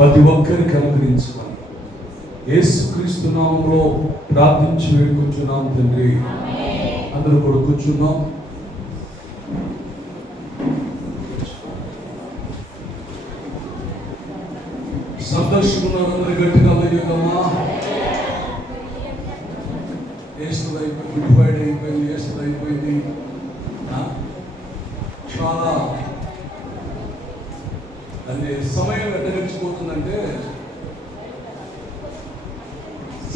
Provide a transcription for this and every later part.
ప్రతి ఒక్కరికి అనుగ్రహించమని యేసుక్రీస్తు నామములో ప్రార్థించి వేడుకుంటున్నాం తండ్రి. అందరూ కూడా కూర్చున్నాం. సంతోషమున్నారు అందరూ గట్టిగా అయ్యేదమ్మా. ఏసుది అయిపోయింది, గుడ్ ఫ్రైడే అయిపోయింది, ఏసుది అయిపోయింది. చాలా అది సమయం ఎట్లా గడిచిపోతుందంటే,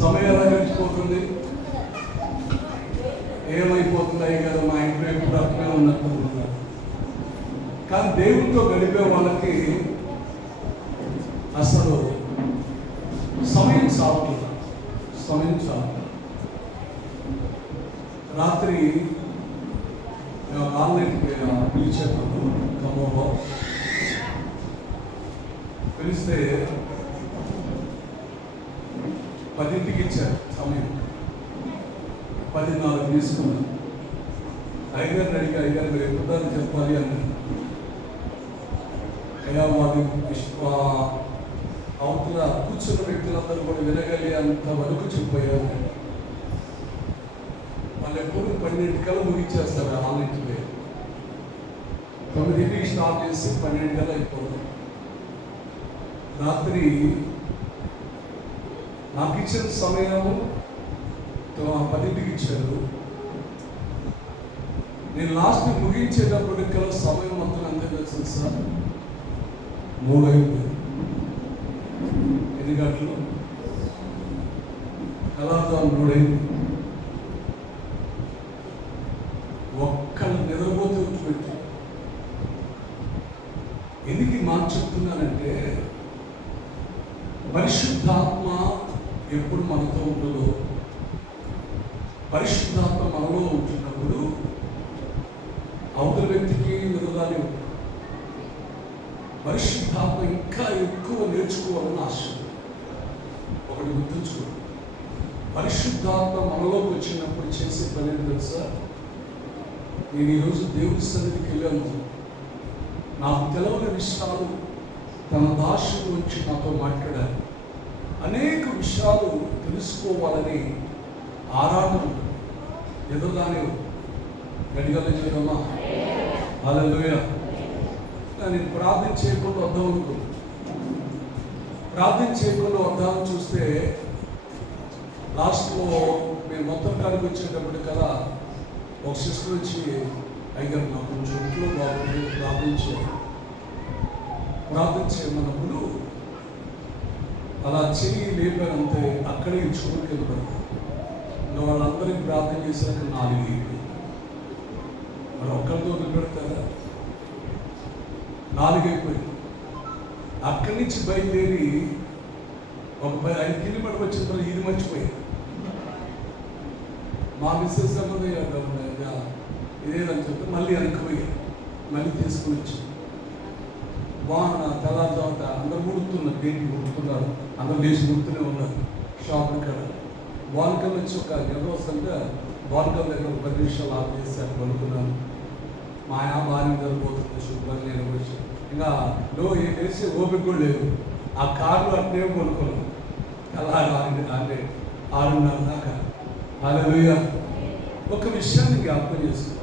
సమయం ఎలా గడిచిపోతుంది, ఏమైపోతున్నాయి కదా మా ఇంట్లో ఎప్పుడు అక్కడే ఉన్నట్టు. కానీ దేవుడితో గడిపే వాళ్ళకి అసలు సమయం సాగుతుంది, సమయం సాగుతుంది. రాత్రి ఆన్లైన్ పిలిచేటప్పుడు ఖమ్మంలో పిలిస్తే 10ంటికి ఇచ్చారు సమయం. 10:04 తీసుకున్నాను. అయ్యగారిని అడిగి, అయ్యగారు మీరు ఎప్పుడు చెప్పాలి అన్నారు. అయ్యా వాళ్ళు అవతల కూర్చున్న వ్యక్తులందరూ కూడా వినగలి అంత వరకు చెప్పారు. వాళ్ళు ఎప్పుడు 12 ముగించేస్తారు ఆన్లైన్. 9ంటికి స్టార్ట్ చేసి 12 అయిపోతుంది. రాత్రి నాకు ఇచ్చిన సమయము 10ంటికి ఇచ్చారు. నేను లాస్ట్ ముగించేటప్పటికల్లా సమయం మొత్తం అంతే తెలుసు సార్, 3 అయిపోయింది. ఎన్ని గంటలు? తెల్లారుజాము 3 అయింది. ఒక్కళ్ళు నిద్రపోతూ పెట్టి. ఎందుకు ఈ మాట చెప్తున్నానంటే, పరిశుద్ధాత్మ ఎప్పుడు మనతో ఉంటుందో, పరిశుద్ధాత్మ మనలో ఉంటున్నప్పుడు అవతల వ్యక్తికి నిద్రగానే ఉంటుంది. పరిశుద్ధాత్మ ఇంకా ఎక్కువ నేర్చుకోవాలని ఆశ. ఒకటి గుర్తుంచుకో, పరిశుద్ధాత్మ మనలోకి వచ్చినప్పుడు చేసే పని ఏంటి తెలుసా? నేను ఈరోజు దేవుడి సన్నిధికి వెళ్ళాను, నాకు తెలవని విషయాలు తన దాసుడు వచ్చి నాతో మాట్లాడారు. అనేక విషయాలు తెలుసుకోవాలని ఆరాటం ఎదురుగానే గడిగలమ్మా. హల్లెలూయా. నేను ప్రార్థన చేయకుండా వద్దాం అనుకో, ప్రార్థన చేయకుండా వద్దామని చూస్తే లాస్ట్లో మేము మొత్తం కాడికి వచ్చేటప్పుడు కదా ఒక సిస్టర్ వచ్చి, అయ్యారు నాకు కొంచెం ఇంట్లో బాగుంది ప్రార్థన చేయమన్నప్పుడు అలా చెయ్యి లేపారంతే, అక్కడే ఇచ్చుకుని కింద పడతారు. వాళ్ళందరికీ ప్రార్థన చేశాక 4 అయిపోయింది. మరి ఒక్కరితో వదిలిపెడతారా? 4 అయిపోయింది. అక్కడి నుంచి బయలుదేరి ఒక 5 కిలోమీటర్లు వచ్చిన తర్వాత ఇది మర్చిపోయింది. మా మిస్సెస్ అన్నది ఇదేదని చెప్తే మళ్ళీ వెనక్కిపోయి మళ్ళీ తీసుకుని వచ్చి బాగున్నా. తెల్లారుజామున అందరూ ముడుతున్నారు, దేనికి ముడుతున్నారు, అందరూ లేచి ముడుతూనే ఉన్నారు. షాపుల కాడ బాల్కల్ వచ్చి ఒక గంట వస్తుంటే బాల్కల్ దగ్గర 10 నిమిషాలు ఆఫ్ చేసి అక్కడ పడుకున్నాను. మా భార్య జరిగిపోతుంది శుభ్రంగా. నేను వచ్చి ఇంకా వేసి ఓపిక కూడా లేదు. ఆ కార్లు అట్నే కొనుక్కున్నాను. తెల్లారి 6:30 దాకా. హల్లెలూయా. ఒక విషయాన్ని జ్ఞాపకం చేసుకోవాలి.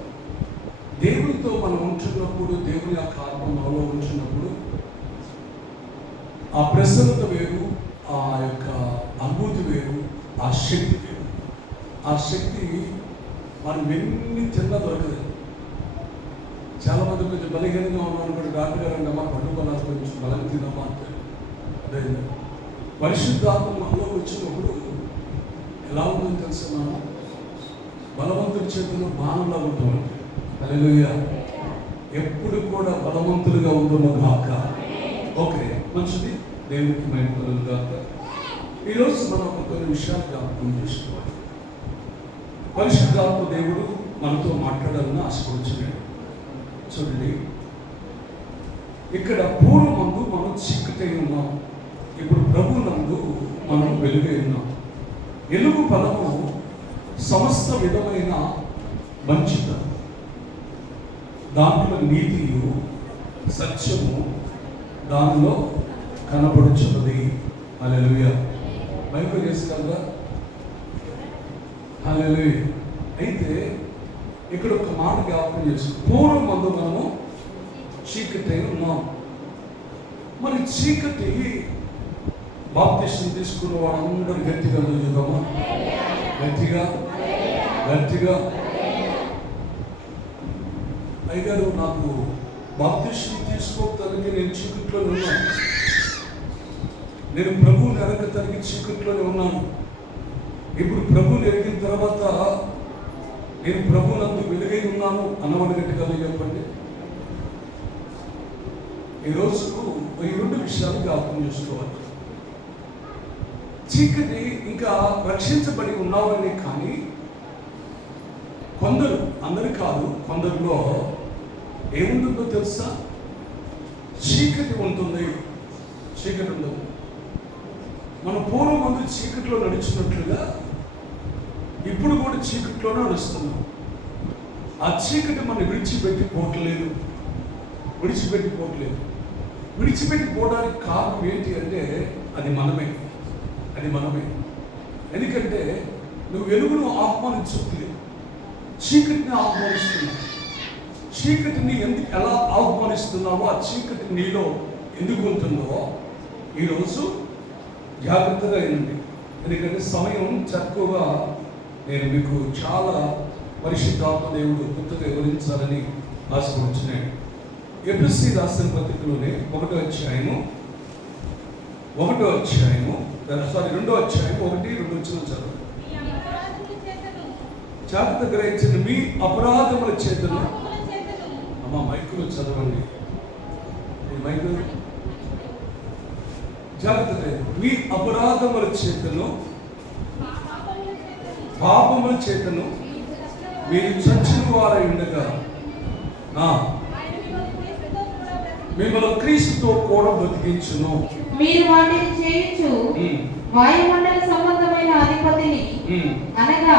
దేవునితో మనం ఉంటున్నప్పుడు, దేవుని యొక్క ఆత్మ మనలో ఉంటున్నప్పుడు ఆ ప్రసన్నత వేరు, ఆ యొక్క అనుభూతి వేరు, ఆ శక్తి వేరు. ఆ శక్తి మనం ఎన్ని తిన్నా దొరకదు. చాలామంది కొంచెం బలహీనంగా ఉన్నాను కూడా డాక్టర్ గారు అమ్మా పండుగ కొంచెం బలం తినమ్మా అంటారు. అదే పరిశుద్ధాత్మ మనలో వచ్చినప్పుడు ఎలా ఉందని తెలుసు, మనం బలవంతుడి చేతుల్లో బాణంలా ఉంటామంటే. హల్లెలూయా. ఎప్పుడు కూడా బలవంతులుగా ఉంటున్న గాక. ఓకే, మంచిది. దేవునికి మహిమ గాక. ఈరోజు మనం కొన్ని విషయాలు జ్ఞాపకం చేసుకోవాలి. పరిశుద్ధాత్మ దేవుడు మనతో మాట్లాడాలని ఆశపడుచున్నాడు. చూడండి, ఇక్కడ పూర్వమందు మనం చీకటై ఉన్నాం, ఇప్పుడు ప్రభు నందు మనం వెలుగై ఉన్నాం. వెలుగు ఫలము సమస్త విధమైన మంచిత, దాంట్లో నీతియు సత్యము దానిలో కనబడుచున్నది. హల్లెలూయా. బైబిల్ చేసుకుందా? హల్లెలూయా. అయితే ఇక్కడ ఒక మాట జ్ఞాపకం చేసి, పూర్వం మందు మనము చీకటి ఉన్నాం. మరి చీకటి బాప్తిసం తీసుకున్న వాళ్ళందరూ గట్టిగా చూద్దామా? గట్టిగా గట్టిగా. అయ్యగారు, నాకు బాప్తిసం తీసుకోవటానికి నేను చీకట్లోనే ఉన్నాను. నేను ప్రభువుని ఎరగటానికి చీకట్లోనే ఉన్నాను. ఇప్పుడు ప్రభువుని ఎరిగిన తర్వాత నేను ప్రభువునందు వెలుగై ఉన్నాను అన్నవాడు గట్టిగా చెప్పండి. ఈరోజు ఈ రెండు విషయాలు జ్ఞాపకం చేసుకోవాలి. చీకటి ఇంకా రక్షించబడి ఉన్నారని, కానీ కొందరు, అందరు కాదు, కొందరిలో ఏముంటుందో తెలుసా? చీకటి ఉంటుంది. చీకటి ఉండదు. మన పూర్వం మందు చీకటిలో నడిచినట్లుగా ఇప్పుడు కూడా చీకటిలోనే నడుస్తున్నాం. ఆ చీకటి మనం విడిచిపెట్టిపోవట్లేదు. విడిచిపెట్టిపోవడానికి కారణం ఏంటి అంటే అది మనమే. ఎందుకంటే నువ్వు వెలుగును ఆహ్వానించట్లేదు, చీకటిని ఆహ్వానిస్తున్నావు. చీకటిని ఎలా ఆహ్వానిస్తున్నావో ఆ చీకటి నీలో ఎందుకు ఉంటుందో ఈరోజు జాగ్రత్తగా వినండి. ఎందుకంటే సమయం తక్కువగా నేను మీకు చాలా పరిశుద్ధాత్మ దేవుడు కొత్తగా వివరించాలని ఆశపడుచున్నాను. ఎఫెసీ రాసిన పత్రికలోనే 1వ అధ్యాయము 2వ అధ్యాయం 1-2 వచ్చిన చదువు. జాగ్రత్త గ్రహించండి. మీ అపరాధముల చేతను, అమ్మ మైకులు చదవండి, మైకులు జాగ్రత్త. మీ అపరాధముల చేతను, పాపముల చేతను మీరు చచ్చిన వారై ఉండగా మిమ్మల్ని క్రీస్తుతో కూడా బతికించును. మీరు వాటిని చేయించు వాయుమండల సంబంధమైన అధిపతిని, అనగా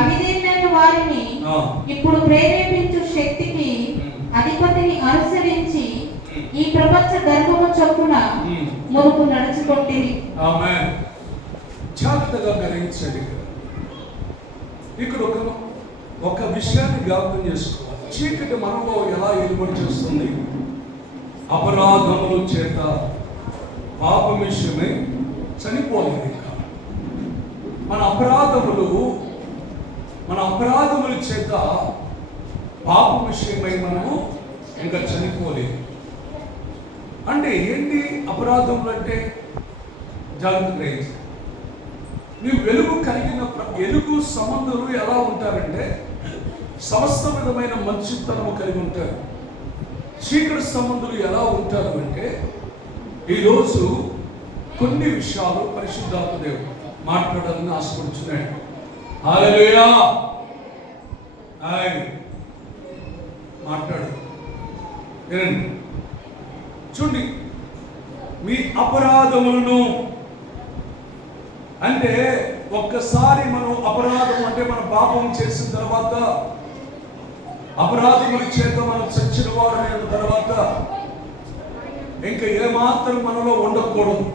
అవిధేయులైన వారిని ఇప్పుడు ప్రేరేపించు శక్తికి అధిపతిని అనుసరించి ఈ ప్రపంచ ధర్మము చొప్పున మురుపు నడుచుకొంటిరి. ఆమేన్. జాగ్రత్తగా గ్రహించండి. ఇక్కడ ఒక విషయాన్ని జ్ఞాపకం చేసుకోవాలి. చీకటి మనలో ఎలా ఏర్పాటు చేస్తుంది? అపరాధముల చేత, పాపం విషయమై చనిపోలేదు. ఇంకా మన అపరాధముల చేత, పాపం విషయమై మనము ఇంకా చనిపోలేదు. అంటే ఏంటి అపరాధములు అంటే? జాగ్రత్త గ్రహించండి. నీవు వెలుగు కలిగిన వెలుగు సంబంధులు ఎలా ఉంటారంటే సమస్త విధమైన మంచితనము కలిగి ఉంటారు. చీకటి సంబంధులు ఎలా ఉంటారు అంటే ఈరోజు కొన్ని విషయాలు పరిశుద్ధాత్మ దేవుడు మాట్లాడాలని ఆశపడుచున్నాడు. హల్లెలూయా. మాట్లాడు వినండి. చూడండి, మీ అపరాధములను అంటే ఒక్కసారి మనం అపరాధం అంటే మన పాపం చేసిన తర్వాత, అపరాధముల చేత మనం చచ్చిన వారైన తర్వాత ఇంకా ఏమాత్రం మనలో ఉండకూడదు.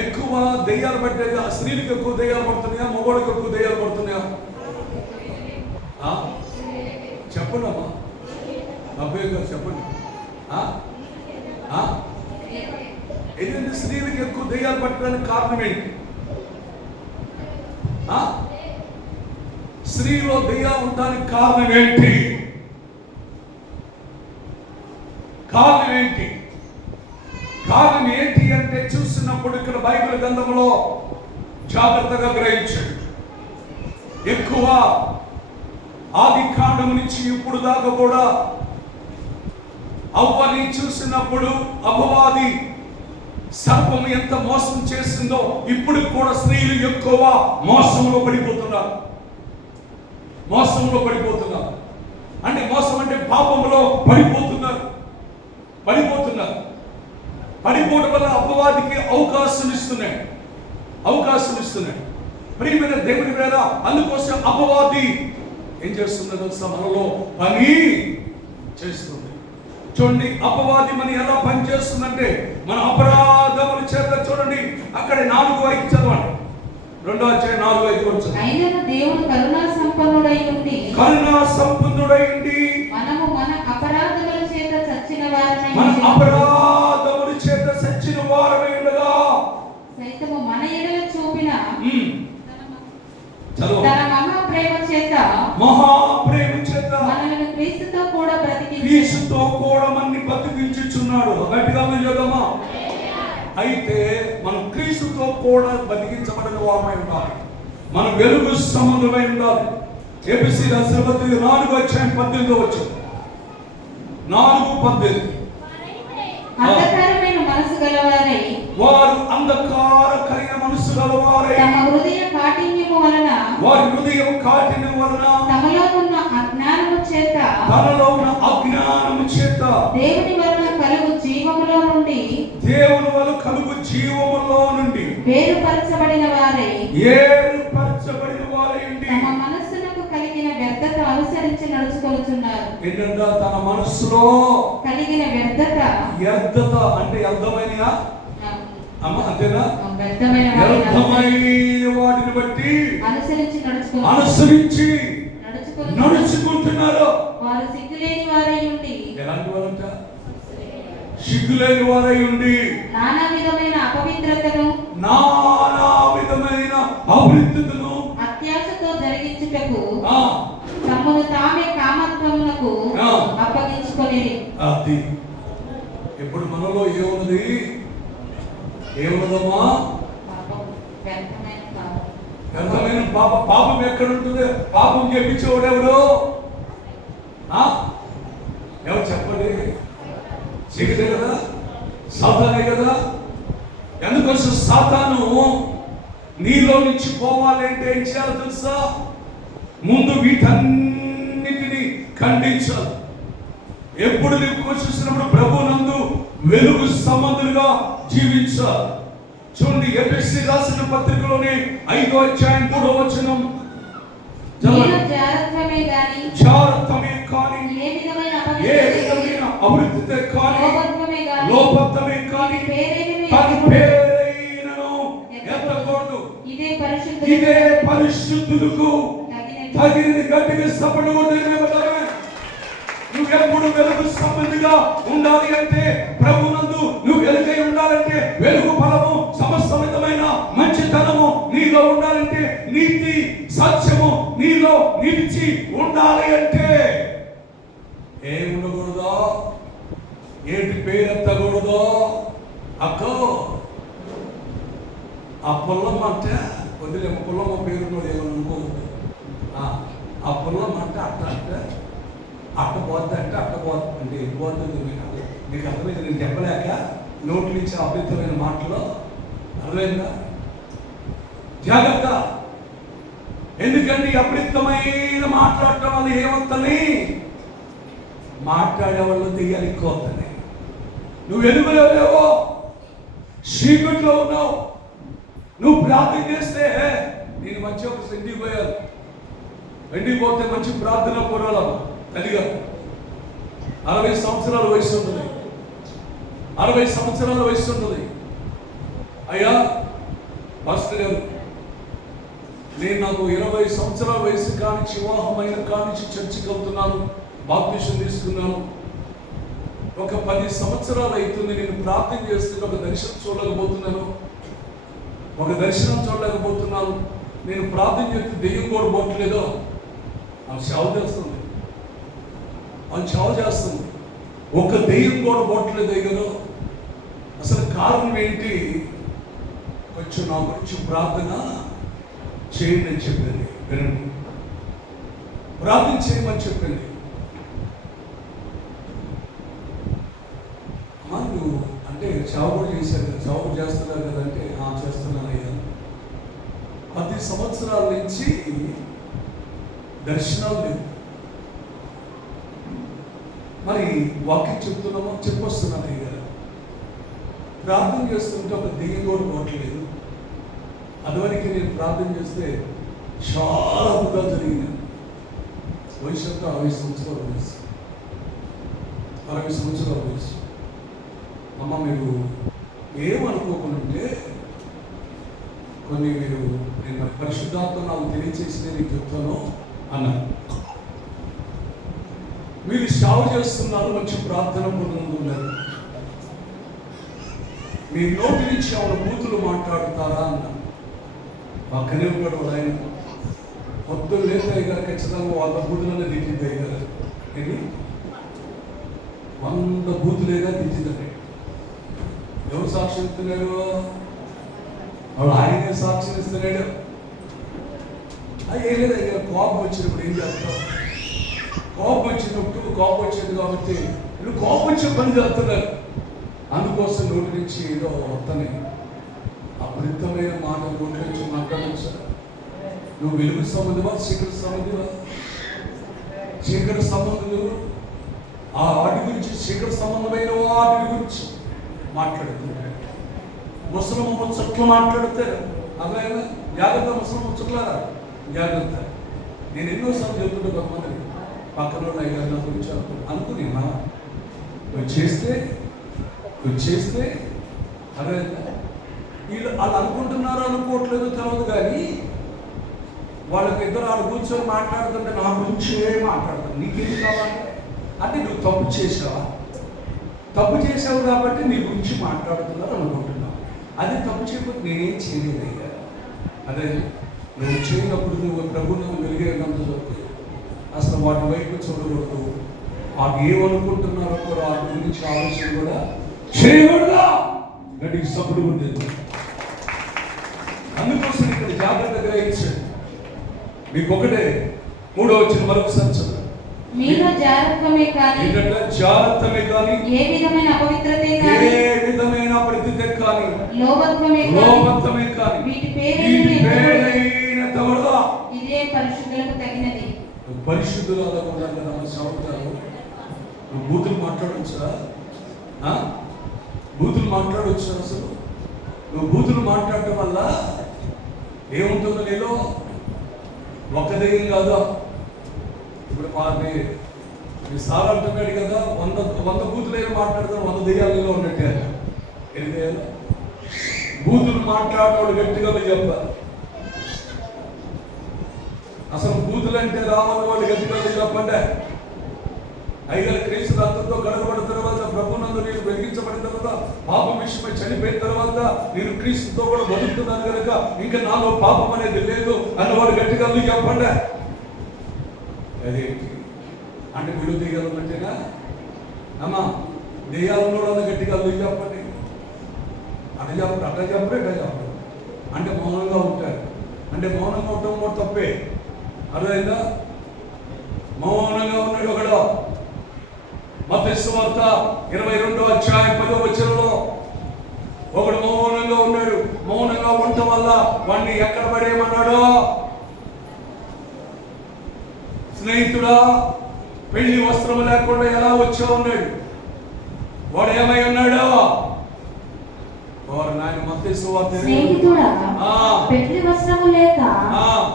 ఎక్కువ దెయ్యాలు పట్టేది ఆ స్త్రీలకు ఎక్కువ దెయ్యాలు పడుతున్నాయా, మగవాళ్ళకి ఎక్కువ దెయ్యాలు పడుతున్నాయా? చెప్పండి అమ్మా, అబ్బాయి గారు చెప్పండి. ఏదంటే స్త్రీలకు ఎక్కువ దెయ్యాలు పట్టడానికి కారణం ఏంటి? స్త్రీలో దెయ్యాలు ఉండడానికి కారణం ఏంటి? కారణం ఏంటి అంటే చూసినప్పుడు ఇక్కడ బైబిల్ గ్రంథంలో జాగ్రత్తగా గ్రహించండి. ఎక్కువ ఆది కాండం నుంచి ఇప్పుడు దాకా కూడా అవ్వని చూసినప్పుడు అపవాది సర్పము ఎంత మోసం చేసిందో ఇప్పుడు కూడా స్త్రీలు ఎక్కువ మోసంలో పడిపోతున్నారు. అంటే మోసం అంటే పాపంలో పడిపోతున్నారు. పడిపోవడం వల్ల అపవాదికి అవకాశం ఇస్తున్నాయి. ప్రియమైన దేవుని వేళ అందుకోసం అపవాది ఏం చేస్తుందో తెలుసా? మనలో పని చేస్తుంది. చూడండి, అపవాది మన ఎలా పనిచేస్తుందంటే మన అపరాధముల చేత. చూడండి అక్కడ 4:5 చదవండి, 2వ అధ్యాయం 4:5 వచ్చి. అయినను దేవుడు కరుణా సంపన్నుడై ఉండి మనము మన అపరాధముల చేత చచ్చిన వారమై ఉండగా సైతము మన ఎడల చూపిన తన మహాప్రేమ చేత మనల్ని క్రీస్తుతో కూడా మనల్ని బతికించుచున్నాడు. గట్టిగా చూద్దామా? అయితే మనం క్రీస్తుతో కూడా బతికించబడిన వారమై ఉండాలి. మనం వెలుగు సంబంధమై ఉండాలి. ఎఫెసీ రాసిన పత్రిక 4:18 వచ్చింది. 4:18 అంధకారమైన మనసు గలవారై వారు అంధకారకైన మనసు గలవారై తమ హృదయ కాఠిన్యము వలన తమలో ఉన్న అజ్ఞానము చేత దేవుని వలన కలుగు జీవములో నుండి వేరుపరచబడిన వారై తమ మనస్సునకు కలిగిన వ్యర్థత అనుసరించి నడుచుకొనుచున్నారు. ఏంటంటే తన మనస్సులో కలిగిన వ్యర్థత అంటే వ్యర్థమైన అంతేనా? వ్యర్థమైన వాటిని బట్టి అనుసరించి నడుచుకుంటున్నారు. వారు సిగ్గులేని వారై ఉండి, ఎలాంటి వారంట? సిగ్గులేని వారై ఉండి నానా విధమైన అపవిత్రతను అత్యాశతో జరిగించుటకు తమను తామే కామత్వమునకు అప్పగించుకొనిరి. అది ఇప్పుడు మనలో ఏమున్నదమ్మా? వ్యర్థమైన పాపం ఎక్కడ ఉంటుంది? పాపం చేపించేవాడు ఎవరు? ఎవరు చెప్పండి? చీకటే కదా, సాతానే కదా. ఎందుకోసం సాతాను నీలో నుంచి పోవాలంటే ఏం చేయాలో తెలుసా? ముందు వీటన్నిటిని ఖండించాలి. ఎప్పుడు నీకు కోషిస్తున్నప్పుడు ప్రభునందు వెలుగు సంబంధులుగా జీవించాలి. చూడండి, ఎఫెసీ రాసిన పత్రికలోని 5వ అధ్యాయం 3వ వచనం. జారత్వమే కాని ఏ విధమైన అభివృద్ధితే కాని లోపత్వమే కాని ఎత్తకూడదు. ఇదే పరిశుద్ధులకు తగినది. గట్టిగా సపడకూడదు. నువ్వెప్పుడు వెలుగు సంబంధిగా ఉండాలి అంటే, ప్రభునందు నువ్వు వెలుగై ఉండాలంటే, వెలుగు ఫలము సమస్తమైన మంచితనము నీలో ఉండాలంటే, నీతి సత్యము నీలో నిలిచి ఉండాలి అంటే ఏమి ఉండకూడదో? ఏంటి పేరెత్తకూడదో? అక్కో ఆ పుల్లమ్మ అంటే వదిలేము. పుల్లమ్మ పేరు ఏమని అనుకోవద్దు. ఆ పుల్లమ్మ అంటే అట్ట పోద్ది అంటే ఏం పోతుంది? మీకు అర్థమైంది? నేను చెప్పలేక నోట్లు ఇచ్చిన అభ్యంతరమైన మాటలో అర్థమైందా? జాగ్రత్త. ఎందుకంటే అపరితమైన మాట్లాడటం వల్ల ఏమవుతుంది? మాట్లాడే వాళ్ళు దెయ్యాలు ఎక్కువ అవుతాయి. నువ్వు వెలుగులో లేవో, చీకట్లో ఉన్నావు. నువ్వు ప్రార్థన చేస్తే, నేను మంచి ఒక ఇంటికి పోయాను. ఇంటికి పోతే మంచి ప్రార్థన పూర్వాలం కలిగా 60 సంవత్సరాల వయసు ఉంటుంది. 60 సంవత్సరాల వయసు ఉంటుంది. అయ్యా మాస్టర్ గారు, నేను నాకు 20 సంవత్సరాల వయసు కానించి, వివాహమైన కానించి చర్చికి వెళ్తున్నాను, బాప్టిజం తీసుకున్నాను. ఒక 10 సంవత్సరాలు అవుతుంది నేను ప్రార్థన చేస్తే ఒక దర్శనం చూడలేకపోతున్నాను. నేను ప్రార్థన చేస్తే దెయ్యం కూడా పోవట్లేదు. ఆమె చావు చేస్తుంది. ఒక దెయ్యం కూడా పోవట్లేదు. దెయ్యం అసలు కారణం ఏంటి? కొంచెం నా గురించి ప్రార్థన చేయండి అని చెప్పింది. వినండి, ప్రార్థన చేయమని చెప్పింది. నువ్వు అంటే చావు కూడా చేశారు కదా, చావు చేస్తున్నారు కదంటే చేస్తున్నాను అయ్యా. 10 సంవత్సరాల నుంచి దర్శనాలు లేవు. మరి వాక్యం చెప్పొస్తున్నాను అయ్య గారు. ప్రార్థన చేస్తుంటే ఒక దెయ్యం కూడా పోవట్లేదు. అదివరకు నేను ప్రార్థన చేస్తే చాలా అద్భుతాలు జరిగినాయి. వయసు 60 సంవత్సరాల వయసు. 60 సంవత్సరాల వయసు. అమ్మ మీరు ఏమనుకోకుంటే కొన్ని మీరు నేను పరిశుద్ధాత్మ నాకు తెలియచేసి నీకు చెప్తాను అన్నారు. మీరు సేవ చేస్తున్నారు, మంచి ప్రార్థన పొందుతున్నారు, మీ నోటి నుంచి ఆవిడ బూతులు మాట్లాడతారా అన్నారు. పక్కనే ఉన్నాడు ఆయన. పొద్దున్న లేదు అయ్యారు, ఖచ్చితంగా 100 బూతులనే దిట్టింది అయ్యారు. ఏంటి 100 బూతులేగా దిట్టిందండి. ఎవరు సాక్ష్యం ఇస్తున్నాడు? వాడు ఆయనే సాక్ష్యం ఇస్తున్నాడు. ఏం లేదు అయ్యారు. కోపం వచ్చినప్పుడు ఏం చేస్తావు? కోపం వచ్చినప్పుడు కోపం వచ్చింది కాబట్టి వీళ్ళు కోపం వచ్చే పని చేస్తున్నారు. అందుకోసం నోటి నుంచి ఏదో వస్తని అపరితమైన మాటలు నోటి నుంచి మాట్లాడచ్చు సార్. నువ్వు వెలుగు సంబంధమా, చీకటి సంబంధమా? చీకటి సంబంధులు ఆ వాటి గురించి, చీకటి సంబంధమైన వాటి గురించి మాట్లాడుతున్నారు. ముసలమ్మ ముచ్చట్లు మాట్లాడతారు. అదేనా జాగ్రత్త, ముసలమ్మ ముచ్చట్లారా జాగ్రత్త. నేను ఎన్నోసార్లు చెప్తుంటే కొంతమంది పక్కన అయ్యారు నా గురించి అనుకుని నువ్వు చేస్తే అదే వీళ్ళు వాళ్ళు అనుకుంటున్నారో అనుకోవట్లేదు తెలియదు, కానీ వాళ్ళకి ఇద్దరు వాళ్ళు కూర్చొని మాట్లాడుతుంటే నా గురించే మాట్లాడతారు. నీకేం కావాలి అంటే నువ్వు తప్పు చేసావు కాబట్టి నీ గురించి మాట్లాడుతున్నారు అనుకుంటున్నావు. అది తప్పు చేయకపోతే నేనేం చేయలేదయ్యా. అదే నువ్వు చేయనప్పుడు నువ్వు ప్రభు నువ్వు వెలిగేంత చెప్పు. అసలు వాటి వైపు చూడకూడదు. వాటి ఏమనుకుంటున్నారో కూడా వాటి గురించి ఆలోచన కూడా చేయకూడదా గడికి సప్పుడు ఉండేది. అందుకోసం ఇక్కడ జాగ్రత్త గ్రహించండి. మీకు ఒకటే 3వ వచనం మరొకసారి చదువు. మీలో జాగ్రత్తమే కానీ ఏ విధమైన అపవిత్రతే కానీ లోభత్వమే కానీ వీటి పేరైన తగలదా. ఇదే పరిశుద్ధులకు తగినది. పరిశుద్ధులలో ఉండాలి కదా మన సౌకర్యాలు. నువ్వు బూతులు మాట్లాడొచ్చా? బూతులు మాట్లాడొచ్చు? అసలు నువ్వు బూతులు మాట్లాడటం వల్ల ఏముంటుందో నీలో ఒక్క దెయ్యం కాదా. ఇప్పుడు మీ సార్ అంటున్నాడు కదా, 100 బూతులు ఏదో మాట్లాడతారు, 100 దెయ్యాలలో ఉన్నట్టే. ఎన్ని దెయ్యాలు? బూతులు మాట్లాడేవాడు గట్టిగా చెప్పాలి. అసలు బూతులు అంటే రావాలి వాళ్ళు గట్టిగా చెప్పండి. అయ్యారు క్రీస్తు రక్తంతో కడగబడిన తర్వాత, ప్రభునందు నేను వెలిగించబడిన తర్వాత, పాపం విషయమై చనిపోయిన తర్వాత నేను క్రీస్తుతో కూడా బతుకుతున్నాను కనుక ఇంకా నాలో పాపం అనేది లేదు అన్నవాడు గట్టిగా చెప్పండి. అదేంటి అంటే వీళ్ళు దెయ్యాలు ఉన్నట్టేనా? అమ్మా దెయ్యాలలో గట్టిగా చెప్పండి. అట్లా చెప్పండి, అట్లా చెప్పరు, ఇట్లా చెప్పరు. అంటే మౌనంగా ఉంటారు. అంటే మౌనంగా ఉండటం కూడా తప్పే. అర్థమైందా? మౌనంగా ఉన్నాడు ఒకడు. మత్తయి సువార్త 22వ అధ్యాయం 10వ వచనంలో ఒకడు మౌనంగా ఉన్నాడు. మౌనంగా ఉండటం వల్ల వాడిని ఎక్కడ పడేయమన్నాడు? స్నేహితుడా, పెళ్లి వస్త్రం లేకుండా ఎలా వచ్చా ఉన్నాడు? వాడు ఏమై ఉన్నాడు? నాయన మత్తయి సువార్త స్నేహితుడా, పెళ్లి వస్త్రము లేక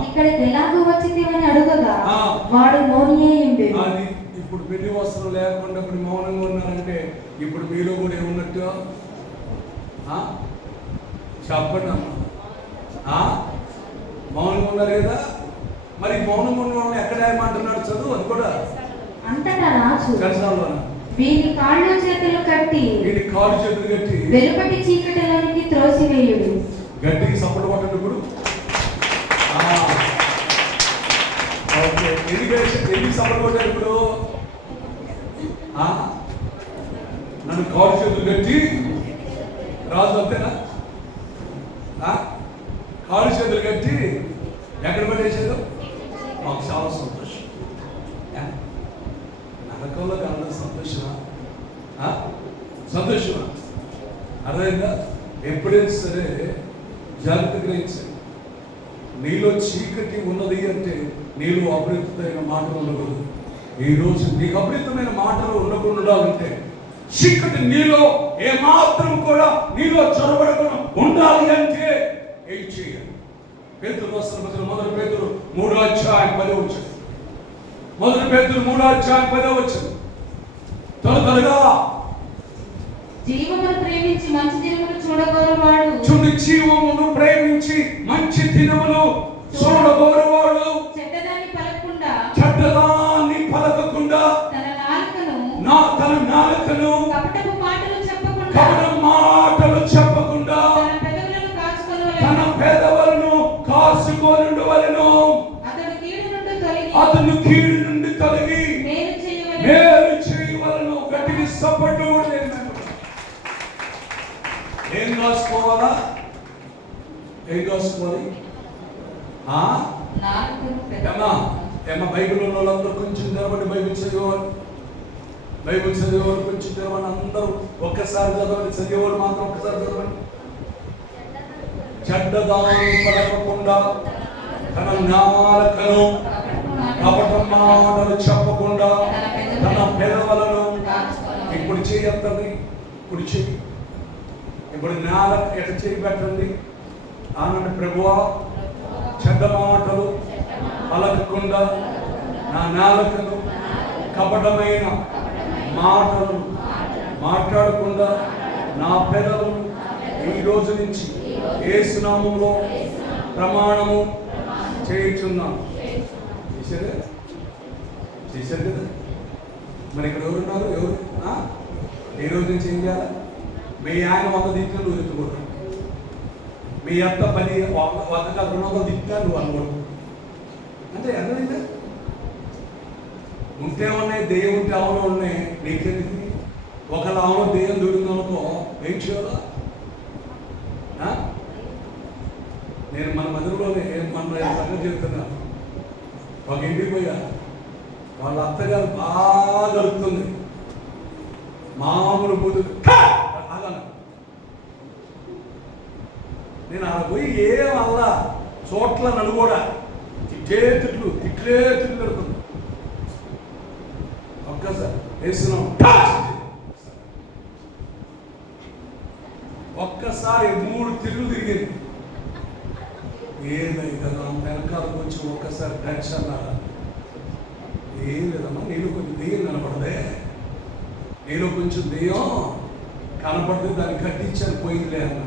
ఇక్కడికి ఎలాగో వచ్చింది అడుగగా వాడు మౌనియేయుండు. అది ఇప్పుడు పెళ్లి వస్త్రం లేకుండా ఇప్పుడు మౌనంగా ఉన్నారంటే ఇప్పుడు మీలో కూడా ఏమున్నట్టు చెప్పండి అమ్మా. మౌనంగా ఉన్నారు కదా, మరి మౌనంగా ఉన్న వాళ్ళని ఎక్కడ ఏమంటున్నాడు? చదువు అది కూడా అంతటా రాజు కరసాలలోన వీని కాళ్ళు చేతులు కట్టి వెలుపటి చీకటిలోనికి త్రోసివేయుడు. గట్టికి సపోర్ట్ కొట్టండి ఇప్పుడు. ఎన్ని సపోర్ట్ కొట్టారు ఇప్పుడు? నన్ను కాళ్ళు చేతులు కట్టి రాజు అంతేనా? కాళ్ళు చేతులు కట్టి ఎక్కడ పట్టేసారు? మాకు చాలా సంతోషం. నరకంలో కలడం సంతోషమా? సంతోషమా? అర్థమైందా? ఎప్పుడైనా సరే జాగ్రత్త గ్రహించండి. నీలో చీకటి ఉన్నది అంటే నీలో అపరితమైన మాటలు ఉండకూడదు. ఈరోజు నీకు అపరితమైన మాటలు ఉండకుండా ఉంటే చీకటి నీలో ఏమాత్రం కూడా నీలో చొరబడకుండా ఉండాలి అంటే ఏం చేయాలి? పేతురు రాసిన పత్రిక 1 పేతురు 3వ అధ్యాయం 10వ వచనం. 1 పేతురు 3వ అధ్యాయం 10వ వచనం. త్వరగా జీవమును ప్రేమించి మంచి దినములు చూడగోరువాడు. చూడు, జీవమును ప్రేమించి మంచి దినములు చూడగోరువాడు చెడ్డదాన్ని పలకకుండా తన నాలుకను కపటపు మాటలు చెప్పకుండా తన పెదవులను కాచుకొనుండవలెను. అతను కీడు నుండి తొలగి మేలు చేయవలెను. గట్టిగా సపోర్ట్ కూడా ఏం రాసుకోవాలా? ఏం రాసుకోవాలి? బైబిల్ ఉన్న వాళ్ళందరూ కొంచెం తెరవండి. బైబిల్ చదివేవారు కొంచెం తెరవండి. అందరూ ఒక్కసారి చదవండి. చదివేవారు మాత్రం ఒక్కసారి చదవండి. చెడ్డదాన్ని పలకకుండా తన నాలుకను కపటం మాటలు చెప్పకుండా తన పెదవులను. ఇప్పుడు చేయొద్దండి. ఇప్పుడు చెయ్యి. ఇప్పుడు నాలుక ఎట చేయి పెట్టండి. ఆనండి, ప్రభువా చెడ్డ మాటలు పలకకుండా నా నాలుకను కపటమైన మాటలను మాట్లాడకుండా నా పెదవులను ఈ రోజు నుంచి యేసు నామములో ప్రమాణము చేయుచున్నాను. చేశారు కదా. మరి ఇక్కడ ఎవరున్నారు? ఎవరు ఈ రోజు నుంచి ఏం చేయాలి? మీ ఆయన 100 దిక్కులు నువ్వు ఎత్తుకోవడం, మీ అత్త 10 200 దిక్కులు నువ్వు అనుకోవడం. అంటే అర్థమైందా? ఉంటే ఉన్నాయి, దెయ్యం ఉంటే అవును ఉన్నాయి. నీకెందుకు? ఒకళ్ళు అవును దెయ్యం దూరిందనుకో ఏం చేయాలా? నేను మన మధురలోనే మన సంగతి చెప్తున్నాను. ఒక ఇంటికి పోయా, వాళ్ళ అత్తగారు బాగా దొరుకుతుంది. మామూలు బుద్ధి అలా నేను అలా పోయి ఏమల్లా చోట్ల నలుగోడా తిట్లే తిట్లు పెడుతుంది. ఒక్కసారి వేసినాం, ఒక్కసారి 3 తిట్లు తిరిగింది. ఏమైంది కదా వెనకాలకు వచ్చి ఒక్కసారి టచ్ అన్నారా? ఏం లేదమ్మా, నేను కొంచెం దెయ్యం కనపడదే, నేను కొంచెం దెయ్యం కనపడితే దాన్ని కట్టించాను. పోయిందిలే అన్న.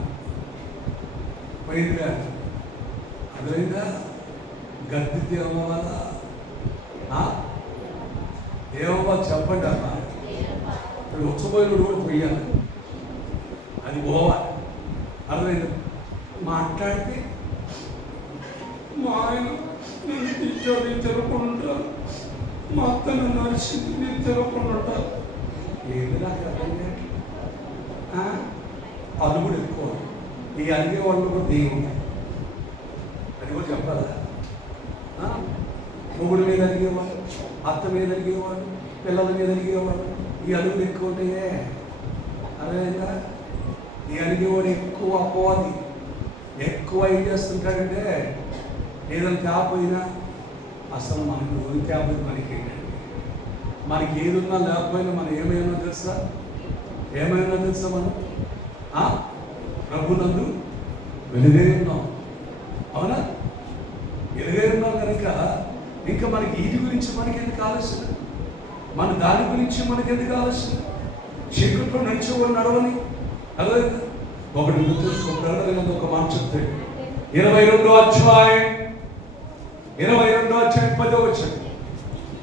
అదేవిధంగా గద్దితే అమ్మవాళ్ళ ఏమవ్వ చెప్పండి అన్న. ఇప్పుడు వచ్చపోయినోడు కూడా పోయాలి, అది పోవాలి. అర్థమైంది? మాట్లాడితే మా ఆయన నేను తిట్టాడు, నేను తిరగకుండా, మా అత్త నన్ను నడిచింది, నేను తిరగకుండా. ఏది నాకు అర్థం కాదు. అది కూడా ఎక్కువ. ఈ అడిగే వాళ్ళు కూడా దెయ్యం. అది కూడా చెప్పాలా? మొగుడు మీద అడిగేవాడు, అత్త మీద అడిగేవాడు, పిల్లల మీద అడిగేవాడు. ఈ అడుగులు ఎక్కువ ఉంటాయే. అదేవిధంగా ఈ అడిగేవాడు ఎక్కువ అపోది. ఎక్కువ ఏం చేస్తుంటాడంటే ఏదైనా తేపోయినా అసలు మనకు తేపోయింది మనకి ఏంటండి, మనకి ఏది ఉన్నా లేకపోయినా మనం ఏమైనా తెలుసా మనం ప్రభునందు వెలుగై ఉన్నాం. అవునా? వెలుగై ఉన్నాం కనుక ఇంకా మనకి వీటి గురించి మనకి ఎందుకు ఆలోచన? మన దాని గురించి మనకి ఎందుకు ఆలోచన? చీకట్లో నడిచేవాడు నడవని. అదే ఒకటి గుర్తుంచుకుంటాడు. ఒక మాట చెప్తాడు. 22వ అధ్యాయం 10వ వచనం.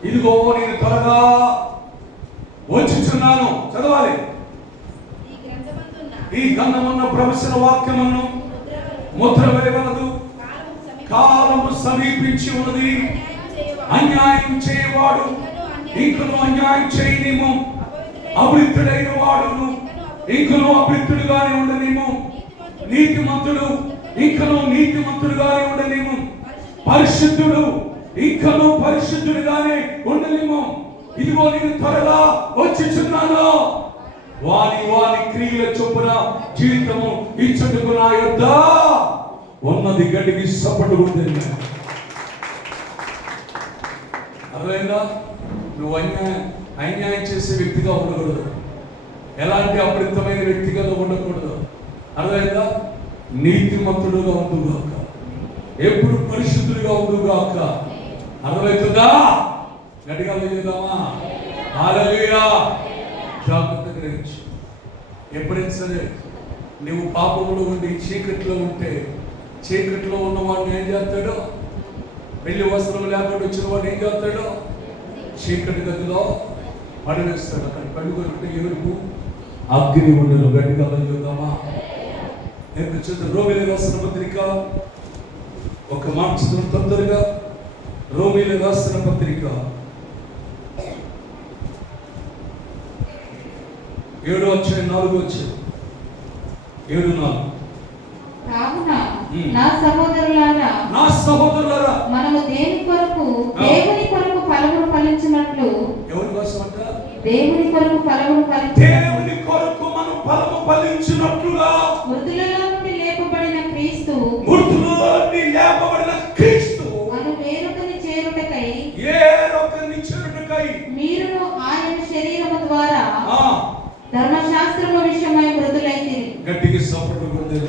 ఇదిగో నేను త్వరగా వచ్చుచున్నాను. చదవాలి. ఈ గ్రంథమున్న ప్రవచన వాక్యమును ముద్ర వేయవలదు, కాలము సమీపించి ఉన్నది. అన్యాయం చేయవాడు ఇంకను అన్యాయం చేయనేమో, అభివృద్ధుడైన వాడును ఇంకను అభివృద్ధుడుగానే ఉండనేమో, నీతిమంతుడు ఇంకను నీతిమంతుడుగానే ఉండనేమో, పరిశుద్ధుడు ఇంకను పరిశుద్ధుడుగానే ఉండనేమో. ఇదిగో నేను త్వరగా వచ్చుచున్నాను. వాని క్రియల చొప్పున జీవితము ఇచ్చుటకు నా యొద్ద ఉన్నది. గడ్డికి సపోర్ట్ ఉంటుంది. అర్థమైందా? నువ్వు అన్యాయం చేసే వ్యక్తిగా ఉండకూడదు. ఎలాంటి అపరితమైన వ్యక్తిగా ఉండకూడదు. అర్థమైందా? నీతిమంతుడుగా ఉండుగాక, ఎప్పుడు పరిశుద్ధుడిగా ఉండుగాక. అర్థమవుతుందా? గట్టిగా చేద్దామా? హల్లెలూయా. జాగ్రత్త గ్రహించు. ఎప్పుడైనా సరే నువ్వు పాపములో ఉండి చీకట్లో ఉంటే, చీకట్లో ఉన్నవాడిని ఏం చేస్తాడో, పెళ్లి వస్త్రం లేకుండా వచ్చిన వాడు ఏం చేస్తాడో చీకటి గదిలో పడవేస్తాడు. అక్కడ పడుకుంటే ఎరుపు అగ్ని ఉండదు. గట్టిగా చూద్దామా? రోమిలకు రాసిన పత్రిక ఒక మాట చదువు తొందరగా. రోమిలకు రాసిన పత్రిక 7:4. 7:4. కావున నా సహోదరులారా మనము దేవుని కొరకు ఫలములు ఫలించినట్లు. ఎవరి కోసం అంట? దేవుని కొరకు ఫలములు దేవుని కొరకు మనం ఫలము ఫలించినట్లుగా మృతులలో నుండి లేపబడిన క్రీస్తు అను వేరొకని చేరుటకై మీరును ఆయన శరీరము ద్వారా ధర్మశాస్త్రము విషయమై మృతులైతిరి. గట్టిగా సపోర్ట్ కొట్టేది.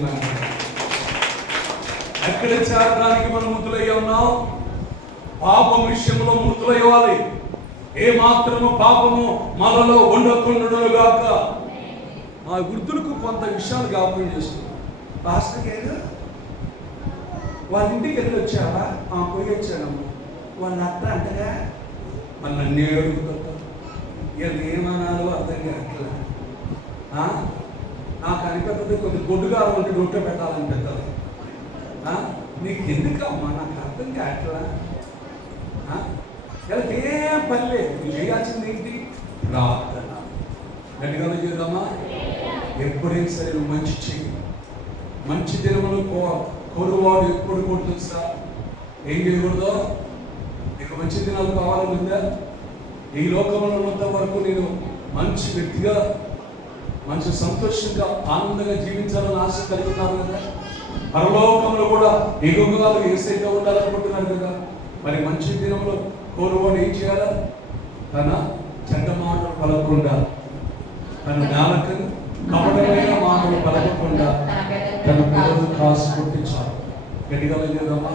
ఎక్కడ చేరడానికి మనం మృతులై ఉన్నాం? పాపం విషయంలో మృతులయ్యాలి. ఏ మాత్రము పాపము మనలో ఉండకుండుగాక. ఆ వృద్ధులకు కొంత విషయాలు జ్ఞాపకం చేస్తుంది. పాస్టర్ గారు వాళ్ళ ఇంటికి వెళ్ళి వచ్చావా? పోయి వచ్చాడమ్మ. వాళ్ళ అత్త అంటగా వాళ్ళు అన్నీ అడుగుతారు. వీళ్ళు ఏమనాలో అర్థం కావట్లా. నాకు అనిపెట్టదు కొద్ది గొడ్డుగా ఉంటే నోట్లో పెట్టాలనిపెట్టాలి. నీకు ఎందుకమ్మా? నాకు అర్థం కావట్లా. వీళ్ళకి ఏం పని లేదు. నువ్వు చేయాల్సింది ఏంటి? ప్రార్థన. గట్టిగా చేద్దామా? ఎప్పుడైనా సరే నువ్వు మంచి చెయ్యి. మంచి దినములు కోరువాడు ఎప్పుడు కొడుతుంది సార్. ఏం చేయకూడదు? నీకు మంచి దినాలు కావాలని ఉందా? ఈ లోకంలో ఉన్నంత వరకు నేను మంచి వ్యక్తిగా, మంచి సంతోషంగా, ఆనందంగా జీవించాలని ఆశ కలుగుతున్నారు కదా. పరలోకంలో కూడా ఎగుగాలు ఏసైగా ఉండాలనుకుంటున్నారు కదా. మరి మంచి దినంలో కోరువాడు ఏం చేయాలా? తన చెడ్డ మాటలు పలకకుండా, తన నాలుకను కపటమైన మాటలు పలకకుండా తన పిల్లలు కాసు కొట్టించాలి. గట్టిగా చేద్దామా?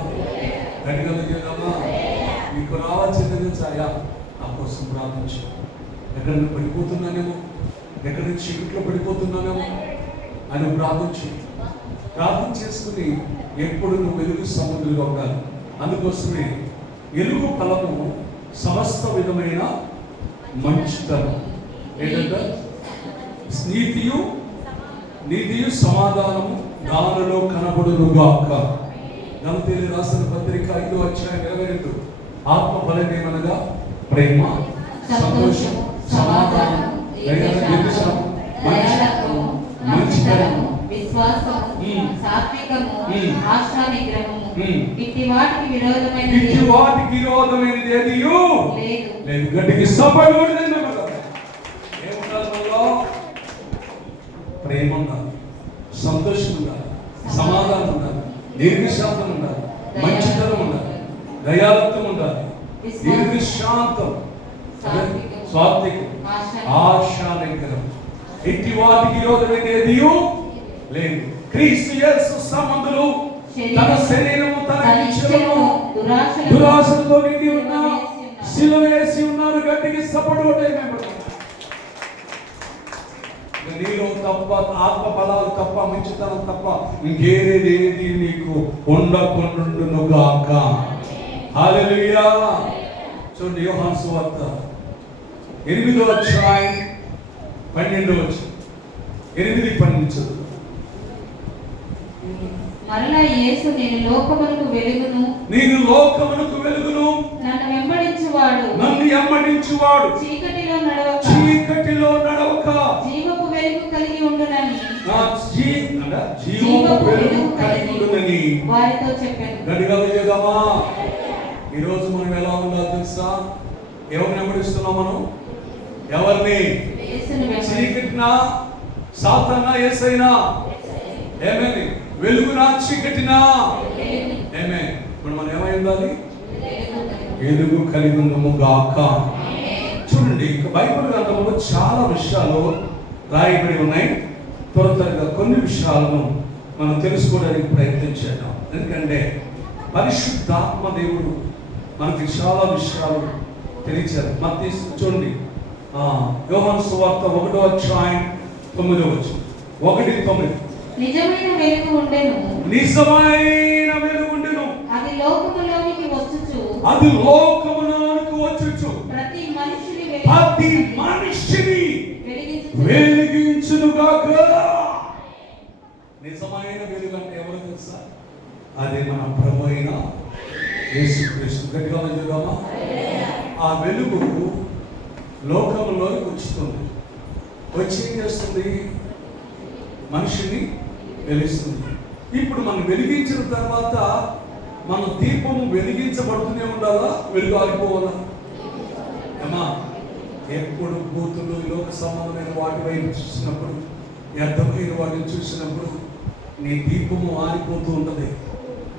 గట్టిగా చేద్దామా? మీకు రావాల్సింది సాయా నా కోసం ప్రార్థించు. ఎక్కడ నువ్వు పడిపోతున్నానేమో, ఎక్కడ నుంచి చీకట్లో పడిపోతున్నానేమో అని ప్రార్థించు. ప్రార్థన చేసుకుని ఎప్పుడు నువ్వు వెలుగు సంబంధులుగా ఉండాలి. అందుకోసమే ఎలుగు ఫలము సమస్త విధమైన మంచితనం. ఏంటంటే నీతియు సమాధానము దానిలో కనబడునుగాక. గలతీయులకు రాసిన పత్రిక 5:22. ఆత్మ ఫలమేమనగా ప్రేమ, సంతోషం, సమాధానం, మంచితనము, విశ్వాసము, సాత్వికము, ఆశా నిగ్రహము. ఇట్టి వాటికి విరోధమైనది ఏదియూ లేదు. గట్టిగా సపోర్ట్ కొట్టండి. ఏముండాలి? మనలో ప్రేమ ఉండాలి, సంతోషం ఉండాలి, సమాధానం ఉండాలి, దీర్ఘశాంతం ఉండాలి, మంచితనం ఉండాలి, దయాలత్వం ఉండాలి, దీర్ఘశాంతం, సాత్వికం, ఆశా నిగ్రహం. ఇట్టి వాటికి విరోధమైనది ఏదియూ లేదు. క్రీస్తు యేసు సంబంధులు తన శరీరము, తన ఇచ్చలను, దురాశలతో నిండి ఉన్న సిలువ వేసి ఉన్నారు. గట్టికి సపోర్ట్ కొట్టే. నీలో తప్ప, ఆత్మ బలాలు తప్ప, మంచితనం తప్ప ఇంకేది నీకు ఉండకుండునుగాక. హల్లెలూయా. చూడండి యోహాను సువార్త 8:12. 8:12. మరలా యేసు నేను లోకమునకు వెలుగును, నన్ను వెంబడించువాడు చీకటిలో నడవక జీవపు వెలుగు కలిగి ఉండునని వారితో చెప్పాను. గట్టిగా చేద్దామా? ఈరోజు మనం ఎలా ఉండాలి తెలుసా? ఎవరిని వెంబడిస్తున్నాం మనం? ఎవరిని? చీకటినా, సాతానా, యేసయ్యనా? ఏమేమి? వెలుగునా, చీకటినా? ఏమే? ఇప్పుడు మనం ఏమై ఉండాలి? వెలుగు కలిగి ఉన్నాము గాక. చూడండి, బైబిల్ గ్రంథంలో చాలా విషయాలు రాయబడి ఉన్నాయి. త్వరగా కొన్ని విషయాలను మనం తెలుసుకోవడానికి ప్రయత్నం చేద్దాం. ఎందుకంటే పరిశుద్ధాత్మ దేవుడు మనకి చాలా విషయాలు తెలియచారు. మత్తయి చూడండి యోహాను సువార్త 1వ అధ్యాయం 9వ వచనం. 1:9. నిజమైన వెలుగు ఉండెను. నిజమైన వెలుగు ఉండెను. అది లోకములోనికి వచ్చుచు. అది లోకములోనికి వచ్చుచు. ప్రతి మనిషిని వెలిగించునుగాక. నిజమైన వెలుగు అంటే ఎవరు తెలుసా? అదే మన ప్రభు అయిన యేసుక్రీస్తు. గట్టిగా చెప్దామా? ఆ వెలుగు లోకంలోకి వచ్చుతుంది. వచ్చి ఏం చేస్తుంది? మనిషిని వెలిగిస్తుంది. ఇప్పుడు మనం వెలిగించిన తర్వాత మన దీపము వెలిగించబడుతూనే ఉండాలా? వెలుగు ఆగిపోవాలా? ఏమా, ఎప్పుడు బూతులు లోక సంబంధమైన వాటి వైపు చూసినప్పుడు, వ్యర్థమైన వాటిని చూసినప్పుడు నీ దీపము ఆరిపోతూ ఉన్నది.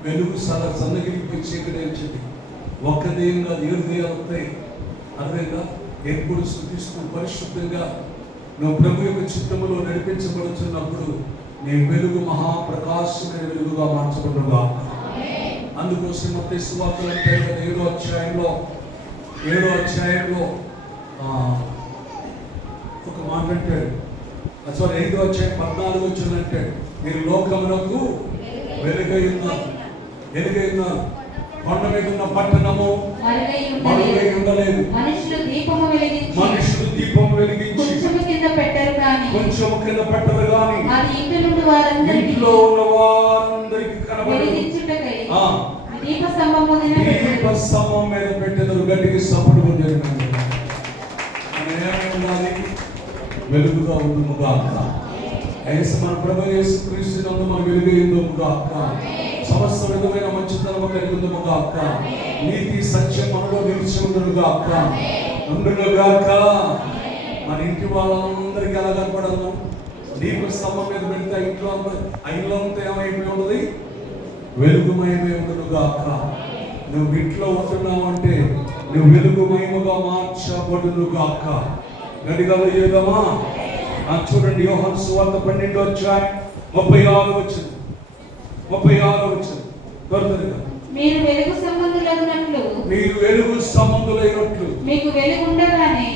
వెలుగు సన్నగిరిపై చీకటి వచ్చింది. ఒక్క దేయం కాదు, 7 దేయాలు వస్తాయి. అర్థమైందా? ఎప్పుడు శుద్ధిస్తూ పరిశుద్ధంగా నువ్వు ప్రభు యొక్క చిత్తములో నడిపించబడుతున్నప్పుడు నీ వెలుగు మహాప్రకాశమైన వెలుగుగా మార్చబడుగా. అందుకోసం మత్తయి సువార్తలు అంటారు కదా, 7వ అధ్యాయంలో ఒక మాట అంటాడు. 5వ అధ్యాయం 14వ వచనం అంటాడు, మీరు లోకమునకు వెలుగై ఉన్నారు. కొండ మీద ఉన్న పట్టణము మరుగై ఉండలేదు. మనుషులు దీపము వెలిగించి కొంచెము కింద పెట్టరు కానీ అది ఇంట్లో ఉన్న వారందరికీ వెలిగించుటకై దీపస్తంభము మీద పెట్టెదరు. గట్టిగా సపోర్ట్ పొందారు. వెలుగుగా ఉండుగాక. మన ప్రభు యేసుక్రీస్తు నందు మన వెలుగైందుగాక. సమస్త విధమైన మంచితనము కలిగి ఉందుగాక. నీతి సత్యం మనలో నిలిచి ఉండుగాక. మన ఇంటి వాళ్ళందరికీ ఎలా కనపడను? దీప స్తంభం మీద పెడితే ఇంట్లో అంతా ఏమైపోయి ఉన్నది? వెలుగుమయమై ఉండుగాక. నువ్వు ఇంట్లో ఉంటున్నావు అంటే నువ్వు వెలుగుమయముగా మార్చబడునుగాక. గడిగా ఏదమా? చూడండి, యోహాను సువార్త 12వ అధ్యాయం 36వ వచనం. మీరు వెలుగు సంబంధులైనట్లు మీకు వెలుగుండగానే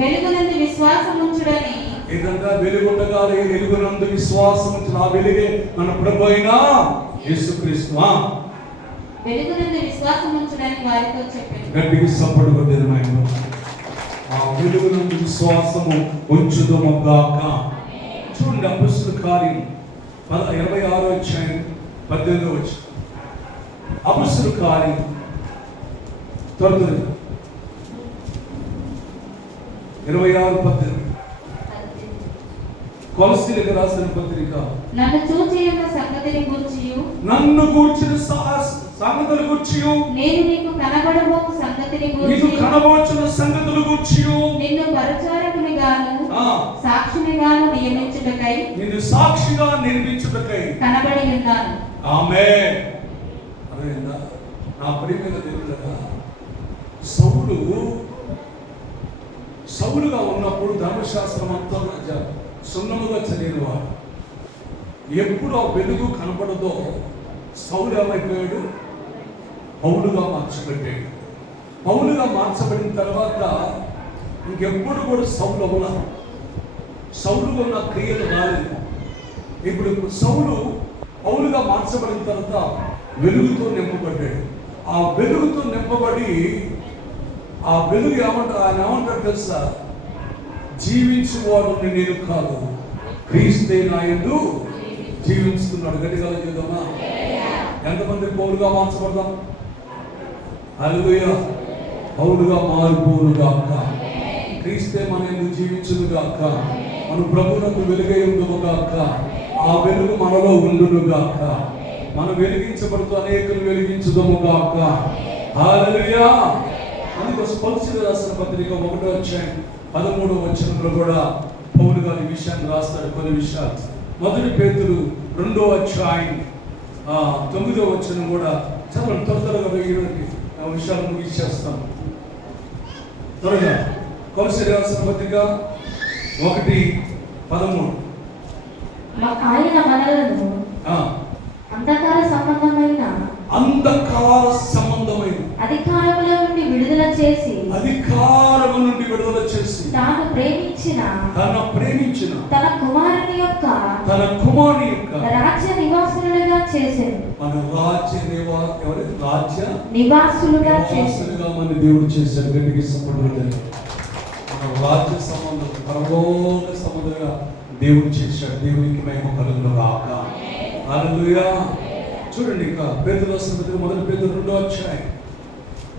వెలుగునందు విశ్వాసముంచుడని. ఏదంటే వెలుగుండగానే వెలుగునందు విశ్వాసముంచు. ఆ వెలుగే మన ప్రభు అయిన యేసుక్రీస్తు. వెలుగునందు విశ్వాసముంచుడని వారితో చెప్పాను. గట్టిగా సపోర్ట్ కొద్దిగా ఆ వెలుగునందు విశ్వాసము ఉంచుదుముగాక. చూడండి, అపొస్తలుల కార్యం 26వ అధ్యాయం 18వ వచనం. అపొస్తలుల కార్యం 26:18. కొలస్సీలకు రాసిన పత్రిక. నన్ను గూర్చిన సంగతుల గూర్చియు నేను నీకు కనబడబోకు సంగతుల గూర్చియు నిన్ను పరిచారకునిగాను సాక్షినిగాను నియమించుటకై నిన్ను సాక్షిగా నిర్మించుటకై కనబడి ఉన్నాను. ఆమేన్. అదేనా నా ప్రియమైన దేవుడా, సౌలుగా ఉన్నప్పుడు ధర్మశాస్త్రం అంతా సున్నముగా చదివినవాడు. ఎప్పుడు ఆ వెలుగు కనపడదో సౌలు ఏమైపోయాడు? పౌలుగా మార్చబడ్డాడు. పౌలుగా మార్చబడిన తర్వాత ఇంకెప్పుడు కూడా సౌలుగా ఉన్న క్రియలు రాలేదు. ఇప్పుడు సౌలు పౌలుగా మార్చబడిన తర్వాత వెలుగుతో నింపబడ్డాడు. ఆ వెలుగుతో నింపబడి ఆ వెలుగు ఆయన ఏమంటాడు తెలుసా? జీవించువాడు నేను కాదు, క్రీస్తే నా యందు జీవిస్తున్నాడు. గట్టిగా చేద్దామా? ఎంతమంది పౌలుగా మార్చబడదాం? హల్లెలూయా. పౌలుగా మారిపోనుగాక. క్రీస్తే మన యందు జీవించునుగాక. మన ప్రభువునందు వెలుగై ఉండునుగాక. ఆ వెలుగు మనలో ఉండునుగాక. మనం వెలిగించబడుతూ అనేకులు వెలిగించుదుముగాక. హల్లెలూయా. అందుకోసం కొలస్సీలకు రాసిన పత్రిక 1వ అధ్యాయం 13వ వచనంలో కూడా పౌలు గారి విషయాన్ని రాస్తాడు. కొన్ని విషయాలు. 1 పేతురు 2వ అధ్యాయం 9వ వచనం కూడా చదవండి. త్వరగా ఈరోజు విషయాలు ముగించేస్తాం త్వరగా. కొలస్సీలకు రాసిన పత్రిక 1:13. ఆయన మనలను అంధకార సంబంధమైన అధికారముల నుండి విడుదల చేసి తాను ప్రేమించిన తన కుమారుని యొక్క రాజ్య నివాసులుగా చేసేది. మన రాజ్య నివాసులుగా మన దేవుడు చేశాడు. గట్టిగా సపోర్ట్ పెట్టాలి. మన రాజ్య సంబంధం పరలోక సంబంధంగా దేవుడు చేశాడు. దేవునికి మహిమ కలుగును గాక. హల్లెలూయా. చూడండి, ఇక పేతురు రాసిన పత్రిక మొదటి పేతురు 2వ అధ్యాయం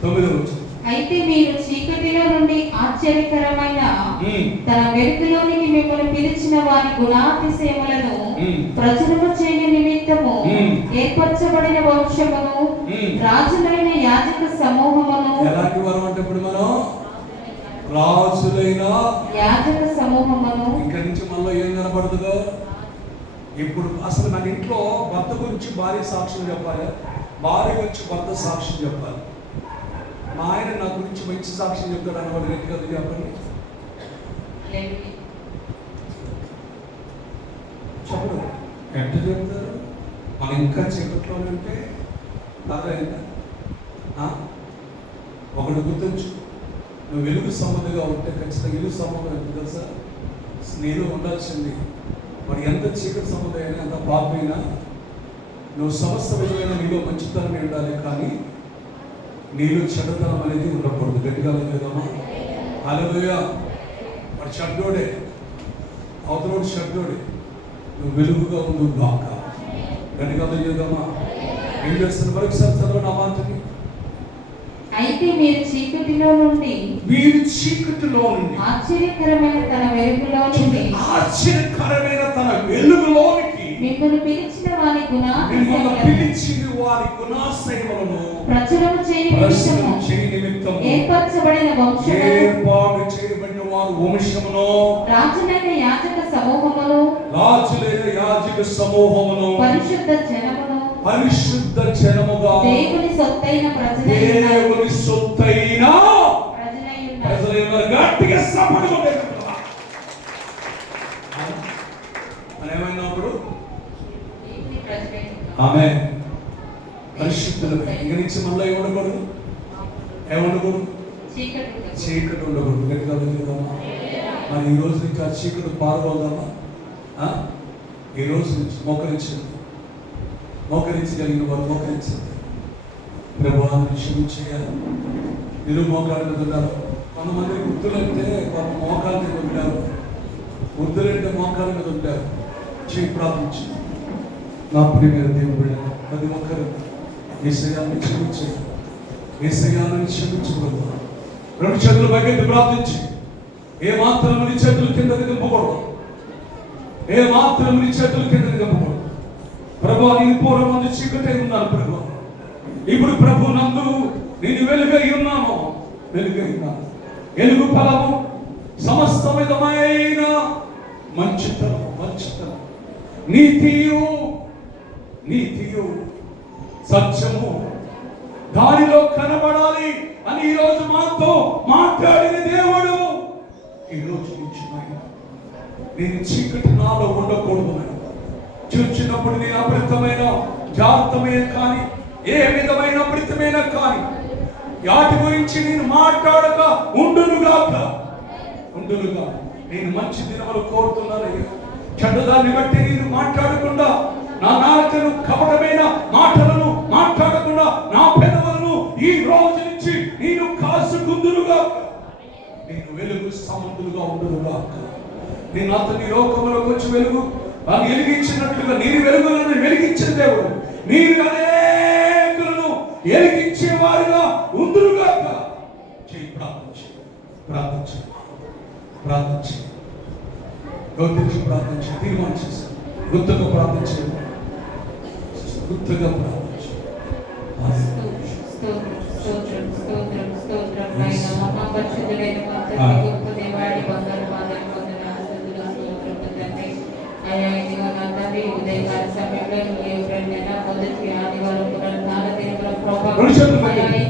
9వ వచనం. అయితే మీరు చీకటిలో నుండి ఆశ్చర్యకరమైన తన వెలుగులోనికి మిమ్మల్ని పిలిచిన వారి గుణాతిశయములను ప్రచురము చేయు నిమిత్తము ఏర్పరచబడిన వంశమును, రాజులైన యాజక సమూహమును. ఎలాంటి వారు అంటే ఇప్పుడు మనం రాజులైన యాజక సమూహమును. ఇక్కడ నుంచి మనలో ఏం కనబడుతుందో, ఇప్పుడు అసలు మన ఇంట్లో భర్త గురించి భార్య సాక్ష్యం చెప్పాలి, భార్య గురించి భర్త సాక్ష్యం చెప్పాలి. మా ఆయన నా గురించి మంచి సాక్ష్యం చెప్తాడు అన్నవాడు గట్టిగా చెప్పండి. చెప్పడు ఎట్ట చెప్తారు? మనం ఇంకా చీకట్లోనంటే అర్థమైందా? ఒకటి గుర్తుంచు, నువ్వు వెలుగు సంబంధిగా ఉంటే ఖచ్చితంగా వెలుగు సంబంధం ఎంత తెలుసా? నీలో ఉండాల్సింది. మరి ఎంత చీకటి సంబంధం అయినా, ఎంత పాపమైనా, నువ్వు సమస్త విధమైన నీలో మంచితనమే ఉండాలి, కానీ నీలో చెడ్డతనం అనేది ఉండకూడదు. గట్టిగా లేదమ్మా. హల్లెలూయా. వాడు చెడ్డోడే, అవతలోడు చెడ్డోడే, నువ్వు వెలుగుగా ఉండు గాక. గట్టిగా లేదమ్మా. ఏం చేస్తున్నారు? మరొకసారి చదవండి ఆ మాటని. అయితే మీరు చీకటిలో నుండి ఆశ్చర్యకరమైన తన వెలుగులోనికి మిమ్మల్ని పిలిచిన వారి గుణాతిశయములను ప్రచురము చేయు నిమిత్తము ఏర్పరచబడిన వంశమును, రాజులైన యాజక సమూహమును, పరిశుద్ధ జనముగా దేవుని సొత్తైన ప్రజలైన గట్టిగా సపడగొట్టే ఏమైనప్పుడు ఆమె పరిశుద్ధులు. ఇంక నుంచి మళ్ళీ ఏముండకూడదు, చీకటి ఉండకూడదు. గట్టిగా వెళ్దామా? మరి ఈ రోజు నుంచి ఆ చీకటి పాల్గొదామా? ఈ రోజు నుంచి మోకరించగలిగిన వారు మోకరించండి. ప్రభువాన్ని క్షమించేయాలి. మీరు మోకాళ్ళ మీద ఉన్నారు. కొంతమంది వృద్ధులంటే మోకాళ్ళ మీద ఉంటారు, వృద్ధులంటే మోకాళ్ళ మీద ఉంటారు. చేయి ప్రార్థించి, నా ప్రియమైన దేవుడు ప్రతి ఒక్కరు యేసయ్యాన్ని క్షమించారు. యేసయ్యాన్ని క్షమించకూడదు. రెండు చేతులు పైకెత్తి ప్రార్థించి, ఏ మాత్రం నీ చేతులు కిందకి దింపకూడదు. ప్రభు, నేను పూర్వం మంది చీకటే ఉన్నాను ప్రభు, ఇప్పుడు ప్రభు నందు నేను వెలుగై ఉన్నాను. వెలుగు ఫలము సమస్త విధమైన మంచితనం, నీతియు సత్యము దానిలో కనబడాలి అని ఈరోజు మాతో మాట్లాడిన దేవుడు, ఈరోజు నుంచి నేను చీకటి నాలో ఉండకూడదు. చూచినప్పుడు నేను అపరితమైన జాగ్రత్తమైన కానీ, ఏ విధమైన అపరితమైన కానీ వాటి గురించి నేను మాట్లాడక ఉండునుగా. నేను మంచి దినములు కోరుతున్నానయ్యా. చెడ్డదాన్ని బట్టి నేను మాట్లాడకుండా, నా నాలుకను కపటమైన మాటలను మాట్లాడకుండా, నా పెదవులను ఈ రోజు నుంచి నేను కాసుకుందునుగా. నేను వెలుగు సమంతులుగా ఉండునుగా. నేను అతని లోకములోకి వచ్చి వెలుగు అని వెలిగించినట్లుగా నేను వెలుగులను వెలిగించిన దేవుడు, మీరు అనేకులను వెలిగించేవారుగా ఉందురుగాక. చేయి ప్రార్థించి గౌరవించి ప్రార్థించి తీర్మానం చేశాను. గుర్తుగా ప్రార్థించండి. ఉదయకాల సమయంలో మొదటి ఆదివారం పునరుద్ధాన దినముల ప్రభావం